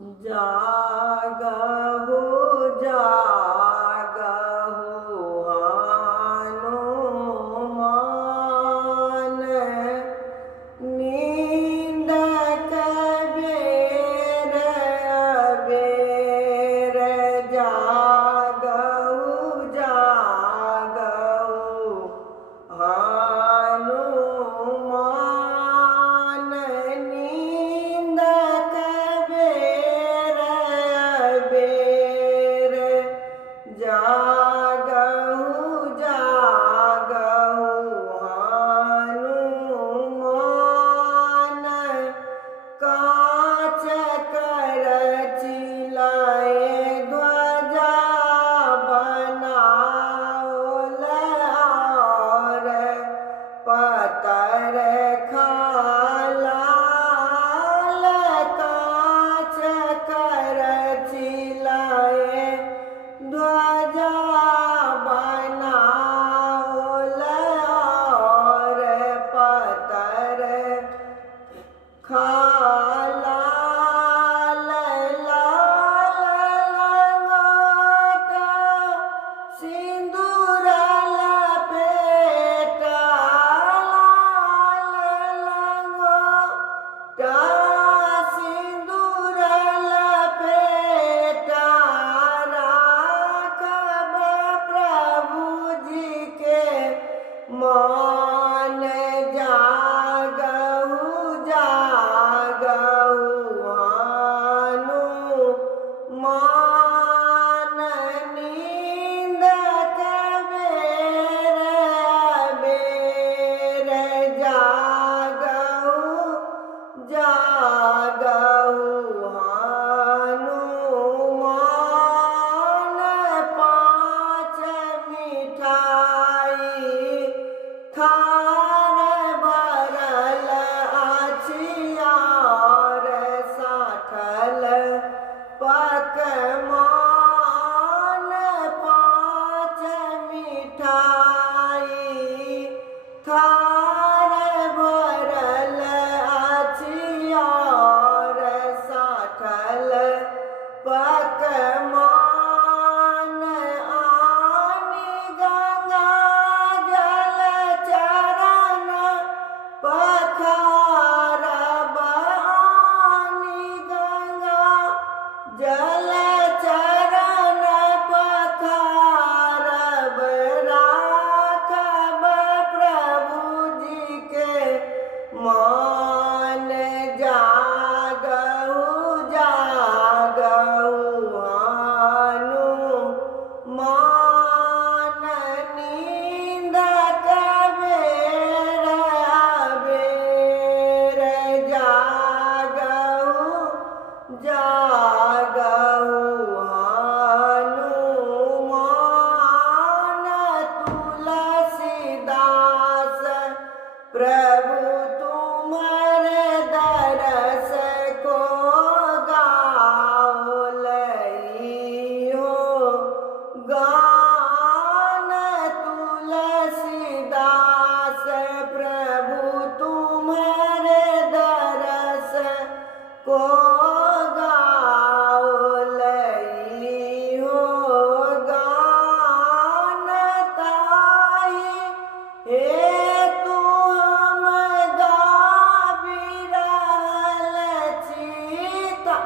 जागहु जागहु हनुमान नींद कबेर अबेर जागहु जागहु हनुमान नींद कबेर अबेर जागहु जागहु हनुमान काँच कर चिलाए ध्वजा बनाओल और पतर खालाल काँच कर चिलाए ध्वजा बनाओल और पतर खालाल लाल लंगोट सिंदूर लपेट लाल लंगोट सिंदूर लपेट राखब प्रभु जी के मान जागहु जागहु हनुमान नींद कबेर अबेर जागहु जागहु हनुमान पाँच मिठाई थार भरल अछि और साठल पकवान पाँच मिठाई थार भरल अछि और साठल पकवान आनि गंगा जल चरण पखारब आनि गंगा जल चरण पखारब राखब प्रभु जी के मान जागहु जागहु हनुमान नींद कबेर अबेर जागहु जागहु हनुमान तुलसीदास प्रभु तुम्हारे दरस को गाओलई हो गान तुलसीदास प्रभु तुम्हारे दरस को गाओलई हो गान ताई हे तू हम गाबी रहल छी ता